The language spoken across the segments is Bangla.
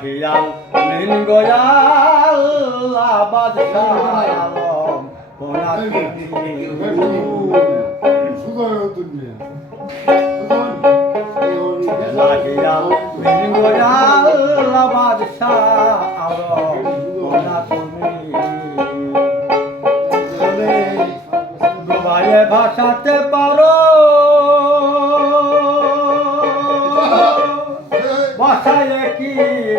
হিয়াল মিন গোয়াল বাদশাহ আলম কোনা হিয়াল মিন গোয়াল বাদশাহ আলম কোনা তুমি ডুবাইয়ে ভাসাতে পারো বাসায় কি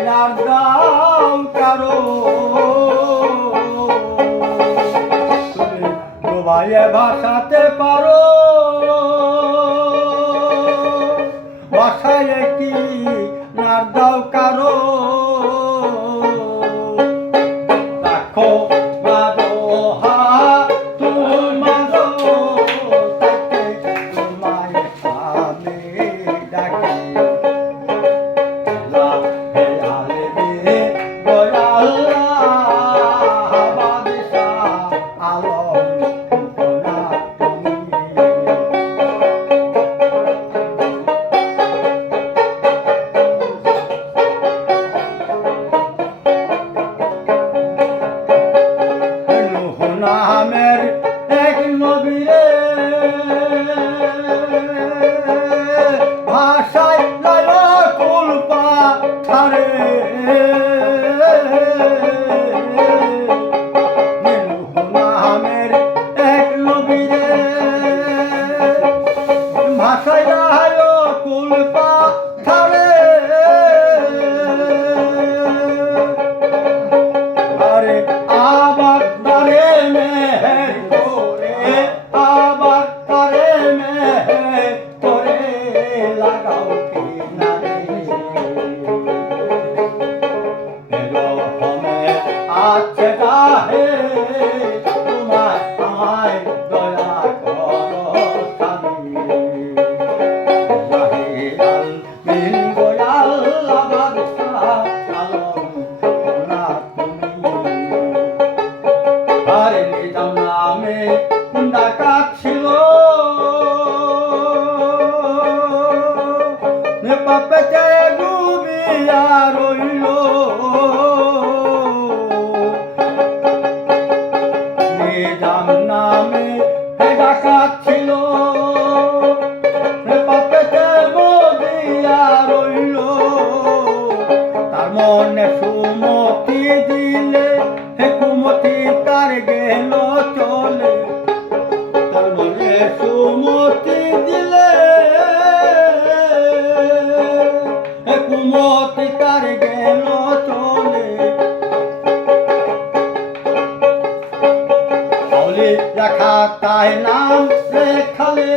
নার দাও কারো ডুবাইয়ে ভাসাতে পারো বাসায় কি নার দাও কারো রাখো নামের এক নবীরে ভাষায় কুল পাথারে নামের এক নবীরে ভাষায় কুল পাথারে আরে আবার আছে গাহে তোমার আমায় দয়া করো স্বামী জাহিলাল বিন গোয়াল বাদশাহ আলম কোনা তুমি আরে নিজাম নামে ডাকাত ছিল পাপেতে ডুবিয়া রইল নিজাম নামে ডাকাত ছিল পাপেতে মরিয়া রইল তার মনে সুমতি দিলে কুমতি তার গেল চলে তার মনে সুমতি দিলে কুমতি তার গেল চলে লেখা তাই নাম লেখালে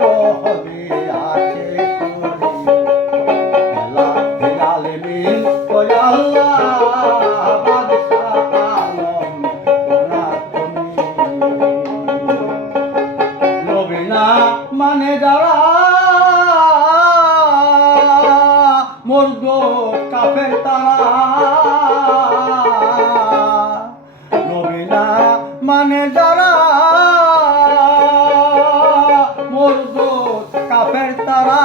রহবে আছে হিলাল মিন গোয়াল বাদশাহ আলম কোনা তুমি নবী না মানে যারা মর্দ কাফের তারা নবী না মানে যারা মর্দ কাফের তারা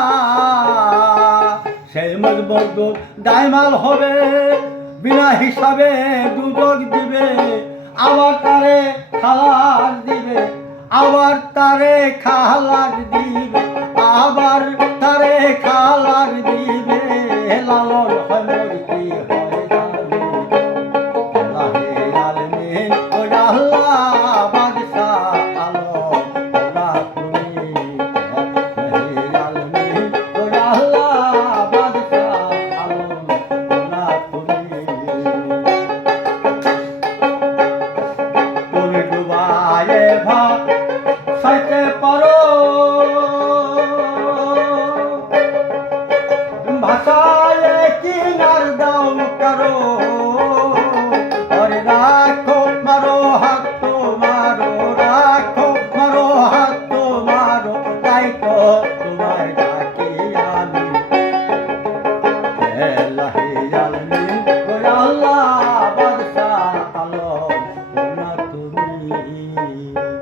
সেই মর্দ দায়মাল হবে বিনা হিসাবে দুদক দিবে আবার তারে খালাস দিবে আবার তারে খালাস দিবে আবার তারে খালাস দিবে লালন